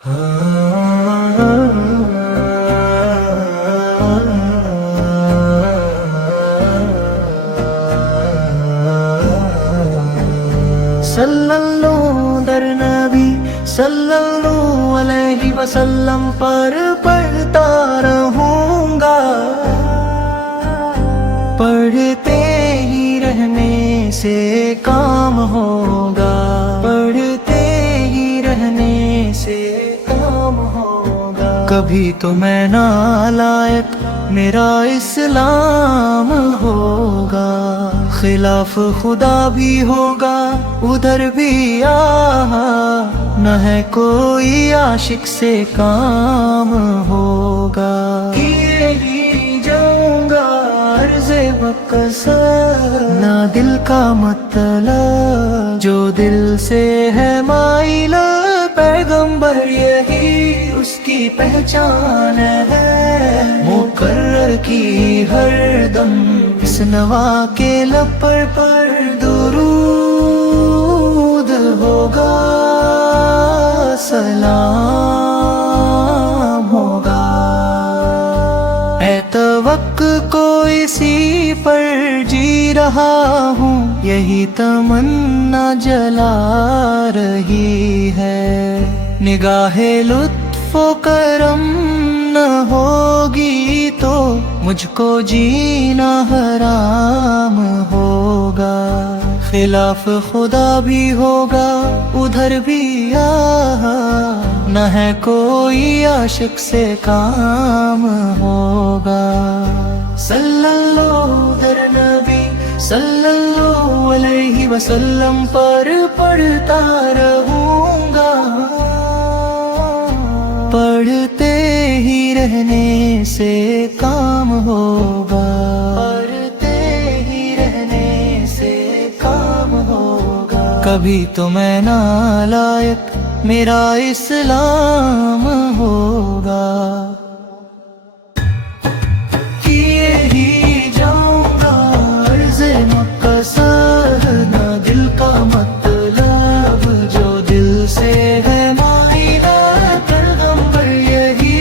सल्लल्लाहु दर नबी सल्लल्लाहु अलैहि वसल्लम पर पढ़ता रहूंगा, पढ़ते ही रहने से काम होगा, पढ़ते ही रहने से काम होगा। कभी तो मैं नालायक मेरा इस्लाम होगा, खिलाफ खुदा भी होगा उधर भी न है कोई आशिक से काम होगा। किए ही जाऊंगा अर्ज़े मक़सद, ना दिल का मतलब जो दिल से है माइल, पैगंबर यही उसकी पहचान है, मुकर्रर की हर दम इस नवा के लब पर दुरूद होगा, सलाम होगा। मैं तवक्कुल को इसी पर जी रहा हूँ, यही तमन्ना जला रही है। निगाहे लुत्फ़ो करम न होगी तो मुझको जीना हराम होगा, खिलाफ खुदा भी होगा उधर भी न है कोई आशिक से काम होगा। सल्लल्लाहु दर नबी सल्लल्लाहु अलैहि वसल्लम पर पढ़ता रहूंगा, पढ़ते ही रहने से काम होगा, पढ़ते ही रहने से काम होगा। कभी तो मैं नालायक मेरा इस्लाम होगा, किए ही जाऊंगा अर्ज़े मक़सद, ना दिल का मतलब जो दिल से है माइला, पैगंबर यही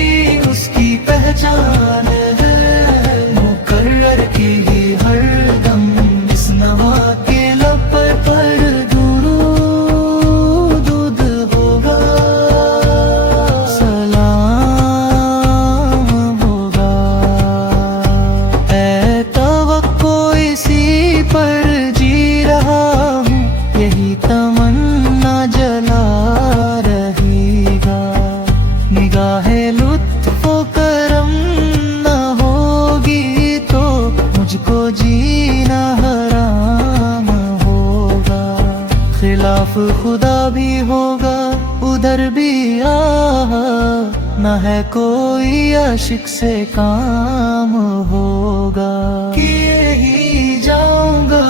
उसकी पहचान है, मुकर्रर की हर दम इस नवा के लब पर दुरूद होगा, सलाम होगा। ऐ तवक्कुल इसी पर जी रहा हूँ, यही तमन्ना जला रहीगा। निगाहे लुत्फ़ो करम न होगी तो मुझको जीना हराम होगा, खिलाफ खुदा भी होगा उधर भी न है कोई आशिक से काम होगा। किए ही जाऊंगा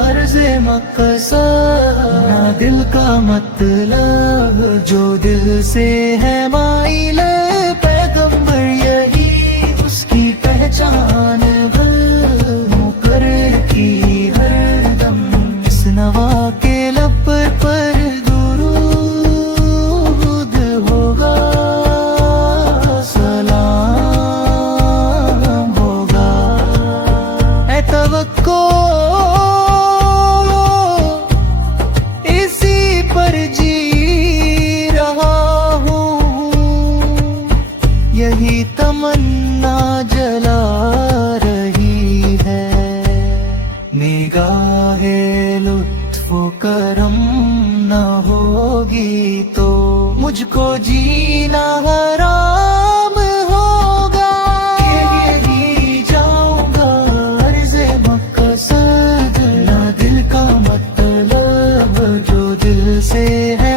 अर्ज़े मक़सद, ना दिल का मतलब जो दिल से है माइल, पैगंबर यही उसकी पहचान है, मुकर्रर की हर दम इस नवा के लब पर दुरूद होगा, सलाम होगा। ऐ तवक्कुल इसी पर जी रहा हूँ, यही तमन्ना जला रही है। निगाहे लुत्फ़ो करम न होगी तो मुझको जीना हराम होगा, यही जाऊंगा अर्ज़े मक़सद, ना दिल का मतलब जो दिल से है